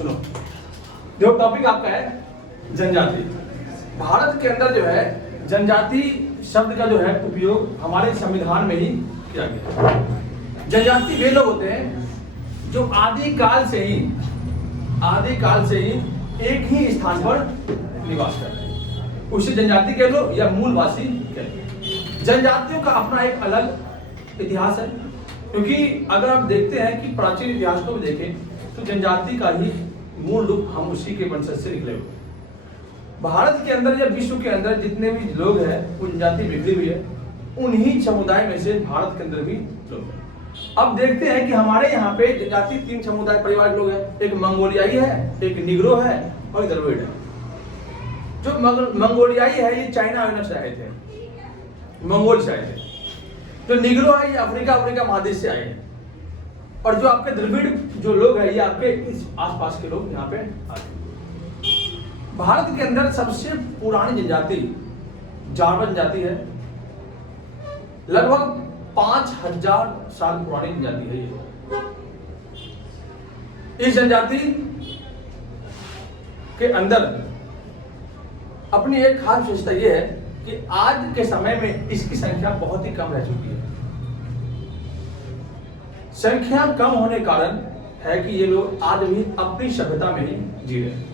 सुनो, देखो टॉपिक आपका है जनजाति। भारत के अंदर जो है जनजाति शब्द का जो है उपयोग हमारे संविधान में ही किया गया है। जनजाति वे लोग होते हैं जो आदिकाल से ही एक ही स्थान पर निवास कर रहे हैं, उसे जनजाति कह लो या मूलवासी कह लो। जनजातियों का अपना एक अलग इतिहास है, क्योंकि अगर आप देखते हैं कि प्राचीन इतिहास को भी देखें तो जनजाति का ही मूल रूप हम उसी के वंशज से निकले हुए। भारत के अंदर या विश्व के अंदर जितने भी लोग हैं वो जनजाति बिखरी हुई है, उन्हीं समुदाय में से भारत के अंदर भी लोग हैं। अब देखते हैं कि हमारे यहाँ पे जनजाति 3 समुदाय परिवार लोग हैं, एक मंगोलियाई है, एक निग्रो है और द्रविड़ है। जो मंगोलियाई है ये चाइना से आए थे, मंगोल से आए थे। जो निग्रो है ये अफ्रीका महादेश से आए हैं, और जो आपके द्रविड़ जो लोग हैं ये आपके इस आसपास के लोग यहाँ पे आते हैं। भारत के अंदर सबसे पुरानी जनजाति जारवा जनजाति है, लगभग 5000 साल पुरानी जनजाति है ये। इस जनजाति के अंदर अपनी एक खास विशेषता ये है कि आज के समय में इसकी संख्या बहुत ही कम रह चुकी है। संख्या कम होने के कारण है कि ये लोग आज भी अपनी सभ्यता में ही जी रहे हैं।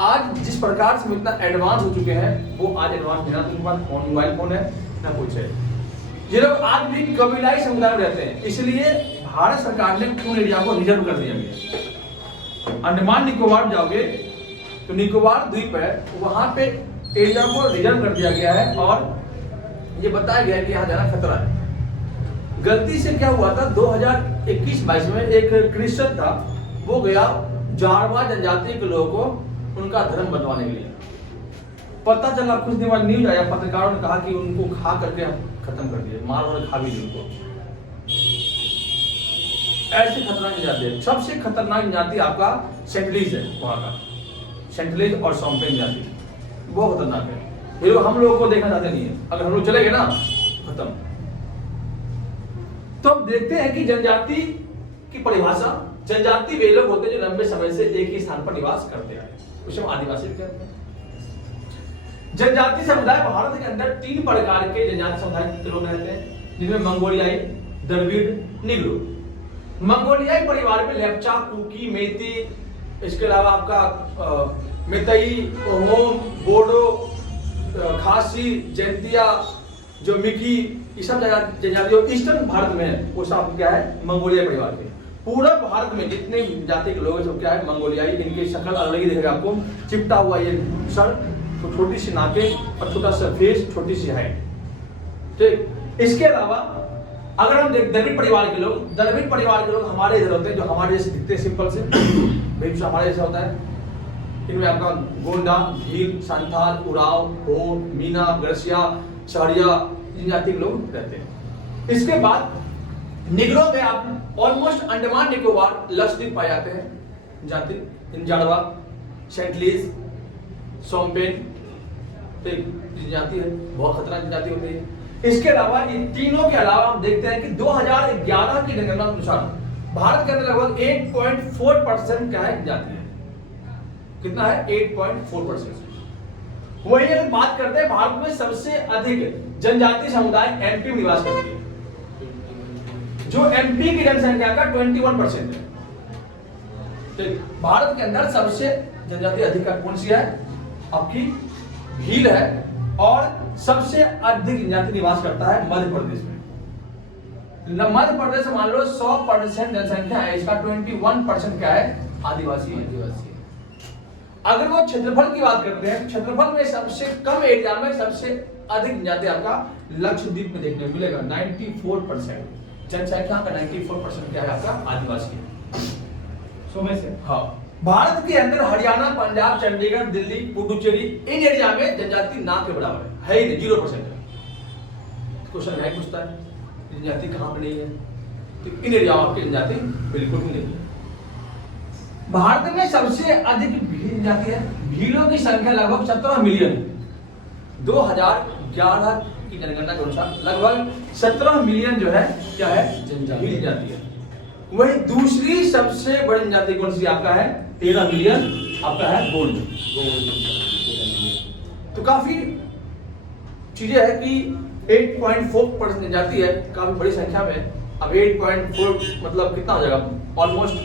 आज जिस प्रकार से हम इतना एडवांस हो चुके हैं वो आज एडवांस नहीं, उनके पास फोन मोबाइल फोन है ना कुछ है। ये लोग आज भी कबीलाई समुदाय में रहते हैं, इसलिए भारत सरकार ने पूरे एरिया को रिजर्व कर दिया गया। अंडमान निकोबार जाओगे तो निकोबार द्वीप है, वहां पे एरिया को रिजर्व कर दिया गया है और ये बताया गया है कि यहाँ जाना खतरा है। गलती से क्या हुआ था 2021-22 में एक क्रिश्चियन था, वो गया जारवा जनजाति के लोगों को उनका धर्म बदलवाने के लिए। पता चला कुछ दिन बाद न्यूज आया, पत्रकारों ने कहा कि उनको खा करके खत्म कर दिया, मार और खा भी दी उनको। ऐसे खतरनाक जाति है। सबसे खतरनाक जाति आपका सेंटलीज है, वहां का सेंटलीज और सोम्पेन जाति बहुत खतरनाक है। ये लोग हम लोगों को देखना चाहते नहीं है, अगर हम लोग चले गए ना खत्म। तो अब देखते हैं कि जनजाति की परिभाषा, जनजाति वे लोग होते हैं जो लंबे समय से एक ही स्थान पर निवास करते आए, उसे हम आदिवासी कहते हैं। जनजाति समुदाय भारत के अंदर 3 प्रकार के जनजाति समुदाय के लोग रहते हैं, जिनमें मंगोलियाई, द्रविड़, निग्रो। मंगोलियाई परिवार में लेप्चा, कुकी, मेती, इसके अलावा आपका मेतई, ओहोम, बोडो, खासी, जैंतिया, जो मिकी, ये सब जनजाति ईस्टर्न भारत में है, वो सब क्या है मंगोलियाई परिवार के। पूरब भारत में जितने जाति के लोग हैं सब क्या है मंगोलियाई। इनकी शक्ल अलग ही दिखेगा आपको, चिपटा हुआ ये सर, तो छोटी सी नाके और छोटा सा फेस, छोटी सी हाइट, ठीक। इसके अलावा अगर हम देख द्रविड़ परिवार के लोग हमारे इधर होते हैं, जो हमारे जैसे दिखते हैं, सिंपल से वेशभूषा हमारे जैसा होता है। इनमें आपका गोंडा, भील, संथाल, उराव, हो, मीना, गरसिया, सहरिया जाति के लोग रहते हैं। इसके बाद निग्रो में आप ऑलमोस्ट अंडमान निकोबार लक्षद्वीप पाए जाते हैं जाति, जाड़वा, सेंटलीज, सोम्पेन जाति है, बहुत खतरनाक जाति होती है। इसके अलावा इन तीनों के अलावा हम देखते हैं कि 2011 की जनगणना के अनुसार भारत के अंदर लगभग 8.4% क्या है जाति है। कितना है 8.4%। वही अगर बात करते हैं भारत में सबसे अधिक जनजाति समुदाय एमपी में निवास करती है, जो एमपी की जनसंख्या का 21% है। तो भारत के अंदर सबसे जनजाति अधिक कौन सी है आपकी भील है, और सबसे अधिक जनजाति निवास करता है मध्य प्रदेश में। मध्य प्रदेश मान लो 100% जनसंख्या है, इसका 21% क्या है आदिवासी है। अगर वो क्षेत्रफल की बात करते हैं, क्षेत्रफल में सबसे कम एरिया में सबसे अधिक जनजाति आपका लक्षद्वीप में देखने को मिलेगा। 94% जनसंख्या का 94% क्या है आपका आदिवासी है। सो में से हाँ, भारत के अंदर हरियाणा, पंजाब, चंडीगढ़, दिल्ली, पुडुचेरी, इन एरिया में जनजाति ना के बराबर है ही 0% है। क्वेश्चन है पूछता है जनजाति कहाँ पर नहीं है, तो इन एरिया में आपकी जनजाति बिल्कुल भी नहीं है। भारत में सबसे अधिक भील जाति है, भीलों की संख्या लगभग 17 मिलियन है। 2011 की जनगणना के अनुसार लगभग 17 मिलियन जो है क्या है भील जाति है। वही दूसरी सबसे बड़ी जनजाति कौन सी आपका है? 13 मिलियन आपका है गोंड। तो काफी चीजें है कि 8.4% जनजाति है, काफी बड़ी संख्या में। अब 8.4 मतलब कितना हो जाएगा? ऑलमोस्ट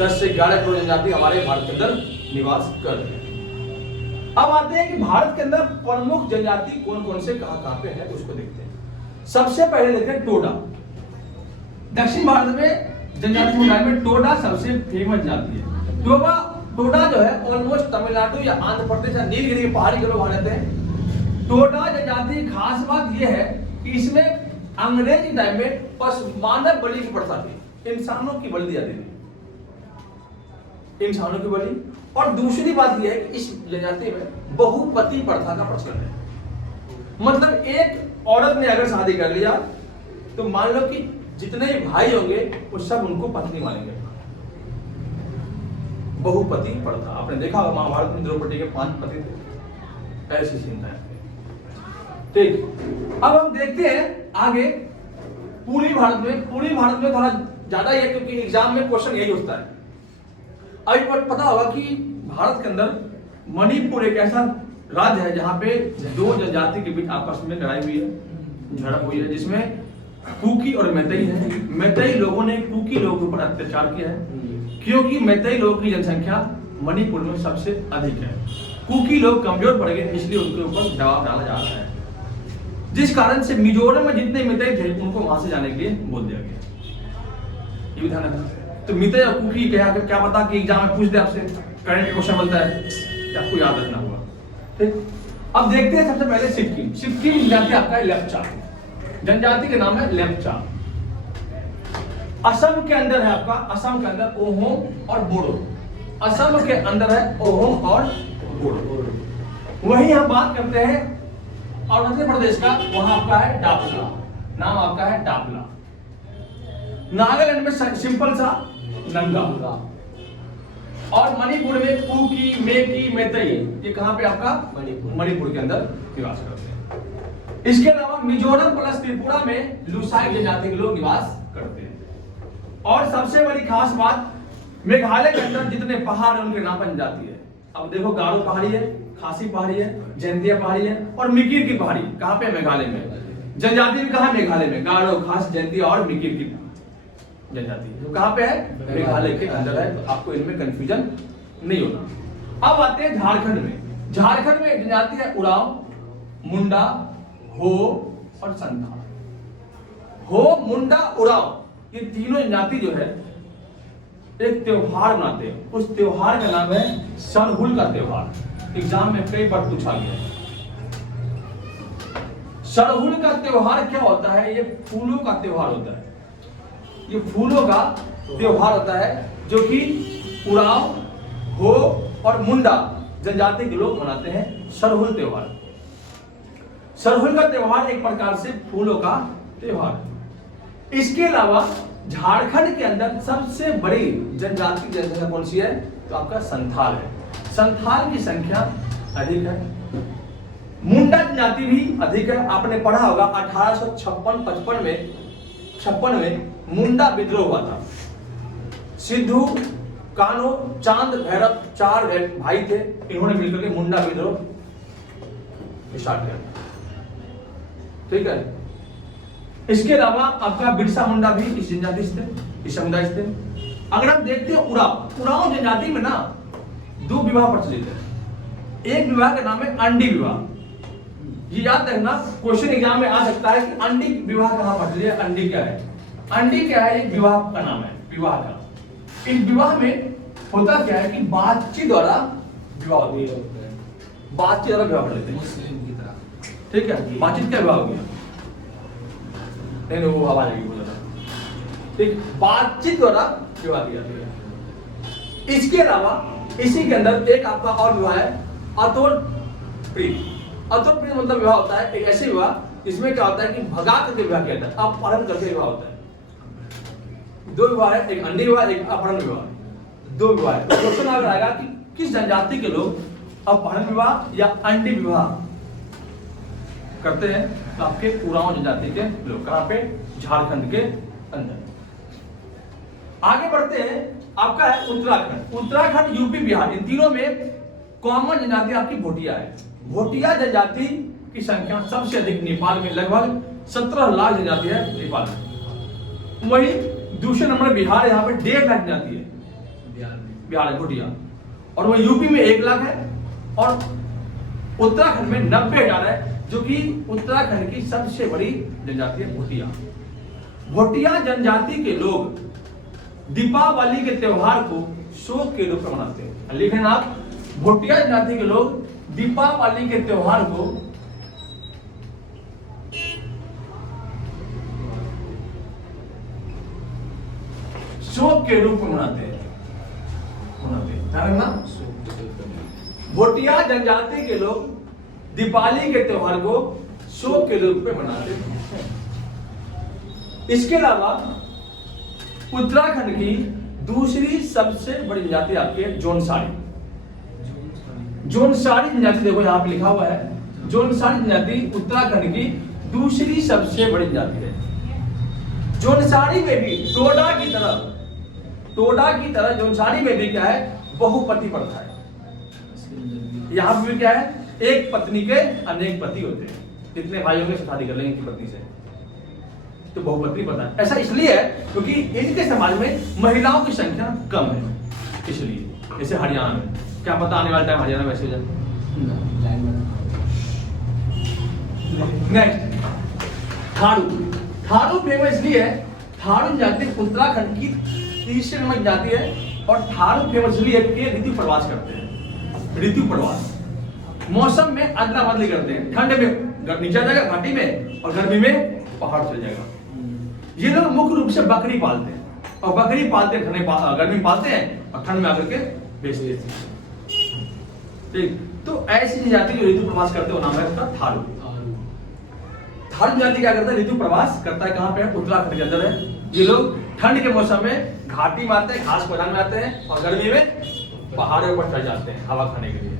10 से 11 करोड़ जनजाति हमारे भारत के अंदर निवास कर रहे हैं। अब आते हैं कि भारत के अंदर प्रमुख जनजाति कौन कौन से कहां पे है, उसको देखते हैं। सबसे पहले देखते हैं टोडा। दक्षिण भारत में जनजाति समुदाय में टोडा सबसे फेमस जाति है। टोडा जो है ऑलमोस्ट तमिलनाडु या आंध्र प्रदेश या नीलगिरी की पहाड़ी के लोग वहां रहते हैं। टोडा जनजाति की खास बात यह है कि इसमें अंग्रेज के टाइम में मानव बलि की प्रथा थी, इंसानों की बलि दी जाती थी, इंसानों की बलि। और दूसरी बात यह है कि इस जनजाति में बहुपति प्रथा का प्रचलन है। मतलब एक औरत ने अगर शादी कर लिया तो मान लो कि जितने भाई होंगे वो सब उनको पत्नी मानेंगे। बहुपति प्रथा आपने देखा होगा, महाभारत में द्रौपदी के 5 पति थे, ऐसी सीन है। ठीक, अब हम देखते हैं आगे पूर्वी भारत में थोड़ा ज्यादा है क्योंकि एग्जाम में क्वेश्चन यही होता है। अभी पता होगा कि भारत के अंदर मणिपुर एक ऐसा राज्य है जहां पे 2 जनजाति के बीच आपस में लड़ाई हुई है, झड़प हुई है, जिसमें कुकी और मैतेई है। मैतेई लोगों ने कुकी लोगों के ऊपर अत्याचार किया है क्योंकि मैतेई लोगों की जनसंख्या मणिपुर में सबसे अधिक है। कुकी लोग कमजोर पड़ गए इसलिए उनके ऊपर दबाव डाला जा रहा है, जिस कारण से मिजोरम में जितने मैतेई थे उनको वहां से जाने के लिए बोल दिया गया। ये भी ध्यान रखना। तो मैतेई और कुकी क्या पता कि एग्जाम में पूछ दे आपसे, करंट क्वेश्चन बोलता है, आपको याद रखना होगा। ठीक, अब देखते हैं सबसे पहले सिक्किम। सिक्किम जनजाति आपका है लेप्चा, जनजाति के नाम है लेप्चा। असम के अंदर है आपका, असम के अंदर ओहोम और बोडो। असम के अंदर है ओहोम और बोडो। वहीं हम बात करते हैं अरुणाचल प्रदेश का, वहां आपका है डापला, नाम आपका है डापला। नागालैंड में सिंपल सा नंगा। और मणिपुर में कुकी, मेकी, मैतेई, ये कहां पे आपका? मणिपुर के अंदर निवास करते हैं। इसके अलावा मिजोरम प्लस त्रिपुरा में लुसाई जनजाति के लोग निवास करते हैं। और सबसे बड़ी खास बात, मेघालय के अंदर जितने पहाड़ है उनके नाम पर जनजाति है। अब देखो, गारो पहाड़ी है, खासी पहाड़ी है, जैंतिया पहाड़ी है और मिकिर की पहाड़ी। कहां पे? मेघालय में। जनजाति भी कहां? मेघालय में। गारो, खास, जैंतिया और मिकिर की जनजाति तो कहां पे है? मेघालय के अंदर है। तो आपको इनमें कंफ्यूजन नहीं होना। अब आते हैं झारखंड में। झारखंड में जनजाति है उरांव, मुंडा, हो और संथाल। हो, मुंडा, उरांव, ये तीनों जनजाति जो है एक त्योहार मनाते हैं। उस त्योहार का नाम है सरहुल का त्योहार। एग्जाम में कई बार पूछा गया है। सरहुल का त्योहार क्या होता है? ये फूलों का त्योहार होता है। ये फूलों का त्योहार होता है जो कि उरांव, हो और मुंडा जनजाति के लोग मनाते हैं सरहुल त्योहार। सरहुल का त्योहार एक प्रकार से फूलों का त्योहार है। इसके अलावा झारखंड के अंदर सबसे बड़ी जनजाति कौन सी है? तो आपका संथाल है। संथाल की संख्या अधिक है। मुंडा जनजाति भी अधिक है। आपने पढ़ा होगा 1856 में मुंडा विद्रोह हुआ था। सिद्धू, कान्हो, चांद, भैरव 4 भाई थे। इन्होंने मिलकर के मुंडा विद्रोह स्टार्ट किया। ठीक है। इसके अलावा आपका बिरसा मुंडा भी इस जनजाति से थे, इस समुदाय से थे। अगर हम देखते हैं उरांव जनजाति में ना 2 विवाह प्रचलित है। एक विवाह का नाम है अंडी विवाह। ये याद रखना, क्वेश्चन एग्जाम में आ सकता है कि अंडी विवाह कहां प्रचलित है। अंडी क्या है? अंडी क्या है? एक विवाह का नाम है, विवाह का। इस विवाह में होता क्या है कि बातचीत द्वारा विवाह होती है। बातचीत द्वारा विवाह कर लेते हैं मुस्लिम की तरह। ठीक है, बातचीत क्या विवाह हो गया? नहीं, वो आवाज आएगी बोला था। ठीक, बातचीत द्वारा विवाह किया जाता है। इसके अलावा इसी के अंदर एक आपका और विवाह है अतोर प्रीत। अतोर प्रीत मतलब विवाह होता है एक ऐसे विवाह जिसमें क्या होता है कि भगा करके विवाह किया जाता है, अपहरण करके विवाह होता है। 2 विवाह है, एक अंडी विवाह, एक अपहरण विवाह। 2 विवाह है। क्वेश्चन अगर आएगा कि किस जनजाति के लोग अपहरण विवाह या अंडी विवाह करते हैं, तो आपके उरांव जनजाति के लोग। कहां पे? झारखंड के अंदर। आगे बढ़ते हैं, आपका है उत्तराखंड। उत्तराखंड, यूपी, बिहार, इन तीनों में कॉमन जनजाति आपकी भोटिया है। भोटिया जनजाति की संख्या सबसे अधिक नेपाल में, लगभग 17 लाख जनजाति है नेपाल में। वही दूसरे नंबर बिहार, यहाँ पे 1.5 लाख जनजाति है बिहार में भोटिया, और वही यूपी में 1 लाख है, और उत्तराखंड में 90,000 है, जो कि उत्तराखंड की सबसे बड़ी जनजाति है भोटिया। भोटिया जनजाति के लोग दीपावली के त्योहार को शोक के रूप में मनाते हैं। लिखें आप, भोटिया जनजाति के लोग दीपावली के त्योहार को शोक के रूप में मनाते हैं। ध्यान रखना, भोटिया जनजाति के लोग दीपावली के त्योहार को शोक के रूप में मनाते हैं। इसके अलावा उत्तराखंड की दूसरी सबसे बड़ी जनजाति आपकी है जोनसारी। जोनसारी जनजाति, देखो यहां पे लिखा हुआ है, जोनसारी जनजाति उत्तराखंड की दूसरी सबसे बड़ी जनजाति है। जोनसारी में भी टोडा की तरह जोनसारी में भी क्या है, बहुपति प्रथा है। यहां पर भी क्या है, एक पत्नी के अनेक पति होते हैं। कितने भाइयों के शादी कर लेंगे पत्नी से, तो बहुपत्नी प्रथा है। ऐसा इसलिए है क्योंकि इनके समाज में महिलाओं की संख्या कम है, इसलिए। जैसे हरियाणा में, क्या पता आने वाले टाइम हरियाणा वैसे हो जाए। नेक्स्ट, थारू फेमस इसलिए है, थारू जाति उत्तराखंड की तीसरे नंबर जाति है, और थारू फेमस इसलिए कि ऋतु प्रवास करते हैं। ऋतु प्रवास, मौसम में अदला बदली करते हैं। ठंड में नीचे जाएगा घाटी में, और गर्मी में पहाड़ चल जाएगा। ये लोग मुख्य रूप से बकरी पालते हैं, और बकरी पालते हैं, गर्मी पालते हैं, और ठंड में आकर के बेचते हैं। ठीक, तो ऐसी जाति जो ऋतु प्रवास करते हैं, नाम है उसका थारू। थारू जाति क्या करता है, ऋतु प्रवास करता है। कहां पे है, उत्तराखंड के अंदर है। ये लोग ठंड के मौसम में घाटी में आते हैं, घास मैदान में आते हैं, और गर्मी में पहाड़ों पर चढ़ जाते हैं हवा खाने के लिए।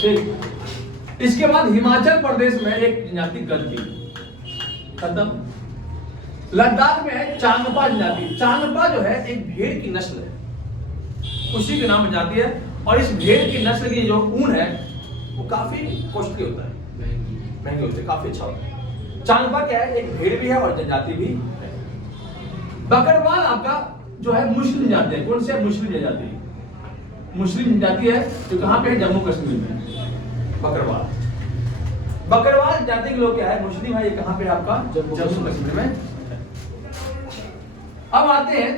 ठीक, इसके बाद हिमाचल प्रदेश में एक जाति गद्दी, खत्म। लद्दाख में है चांगपा जाति। चांगपा जो है एक भेड़ की नस्ल है, उसी के नाम जाती है, और इस भेड़ की नस्ल की जो ऊन है वो काफी कॉस्टली होता है, महंगी होती है, काफी अच्छा होता है। चांगपा क्या है, एक भेड़ भी है और जनजाति भी है। बकरवाल आपका जो है मुस्लिम जाति है। कौन से, मुस्लिम जाति, मुस्लिम जाति है, जो कहां पे है, जम्मू कश्मीर में। बकरवाल जाति के लोग क्या है, मुस्लिम है। ये कहां पे है आपका, जम्मू कश्मीर में। अब आते हैं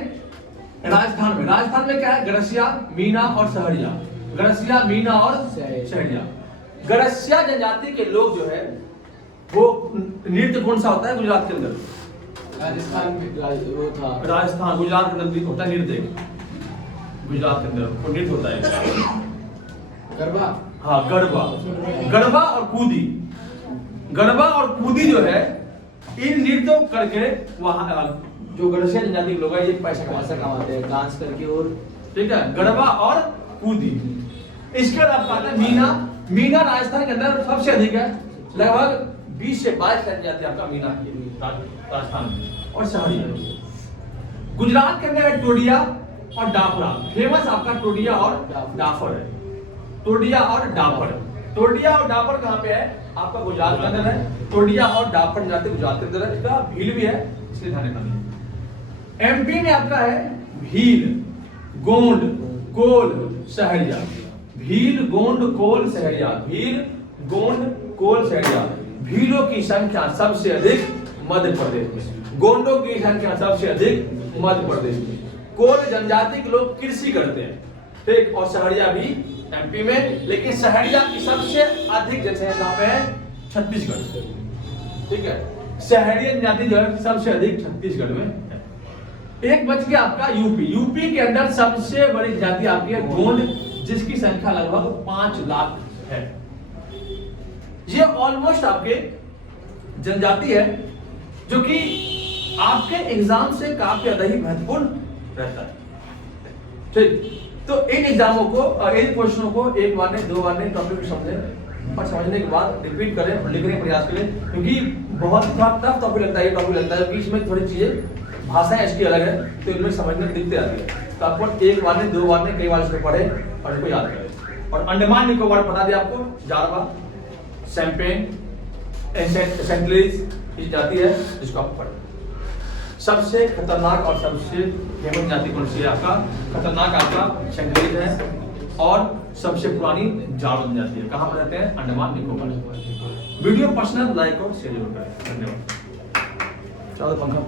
राजस्थान में। राजस्थान में क्या है, गरसिया, मीना और सहरिया। गरसिया, मीना और सहरिया। गरसिया जनजाति के लोग जो है वो नृत्य कौन सा होता है गुजरात के अंदर, राजस्थान में वो था, राजस्थान गुजरात के अंदर होता है नृत्य, गुजरात के अंदर वो नृत्य होता है गरबा। हाँ, गरबा, गरबा और कूदी। गरबा और कूदी जो है, इन नृत्यों करके वहां जो गरसिया जनजाति के लोग हैं ये पैसा कमाते हैं डांस करके। और ठीक है, गरबा और कूदी। इसके अलावा आता है मीना। मीना राजस्थान के अंदर सबसे अधिक है, लगभग 20 से 22 जनजाति आपका मीना राजस्थान में। और सहरिया गुजरात के अंदर है टोडिया और डाफरा। फेमस आपका टोडिया और डाफर है। टोडिया और डाफर, टोडिया और डाफर कहाँ पे है, आपका गुजरात के अंदर है। टोडिया और डाफर जाते गुजरात के अंदर है, इसका भील भी है, इसलिए ध्यान रखना। एमपी में आपका है भील, गोंड, कोल, सहरिया। भील, गोंड, कोल, सहरिया। भील, गोंड, कोल, सहरिया। भीलों की संख्या सबसे अधिक मध्य प्रदेश में, गोंडों की संख्या सबसे अधिक मध्य प्रदेश में। कोल जनजाति के लोग कृषि करते हैं, ठीक, और सहरिया भी एमपी में, लेकिन सहरिया की सबसे अधिक जनसंख्या कहां पे है, छत्तीसगढ़। ठीक है, सहरिया जनजाति जो है सबसे अधिक छत्तीसगढ़ में है। एक बच गया आपका यूपी। यूपी के अंदर सबसे बड़ी जाति आपकी है गोंड, जिसकी संख्या लगभग 5 लाख है। ये ऑलमोस्ट आपके जनजाति है जो कि आपके एग्जाम से काफी ज्यादा ही महत्वपूर्ण रहता है। ठीक, तो इन एग्जामों को, इन क्वेश्चनों को एक बार नहीं, 2 बार नहीं, टॉपिक को समझें और समझने के बाद रिपीट करें और लिखने का प्रयास करें, क्योंकि बहुत टफ टॉपिक लगता है। ये टॉपिक लगता है कि इसमें थोड़ी चीजें भाषाएं इसकी अलग है, तो इनमें समझने में दिक्कत आती है। तो आपको एक बार नहीं, 2 बार नहीं, कई बार इसको पढ़े और इसको याद करें। और अंडमान निकोबार बता दिया आपको, जारवा, शैम्पेन, सेंटलीज ये जाति है जिसको आप पढ़ें। सबसे खतरनाक और सबसे फेमस जाति कौन सी है आपका? खतरनाक आपका सेंटलीज है और सबसे पुरानी जाट जाति है। कहाँ पर रहते हैं? अंडमान निकोबार। वीडियो पसंद लाइक और शेयर जरूर करें। धन्यवाद। चलो पंखा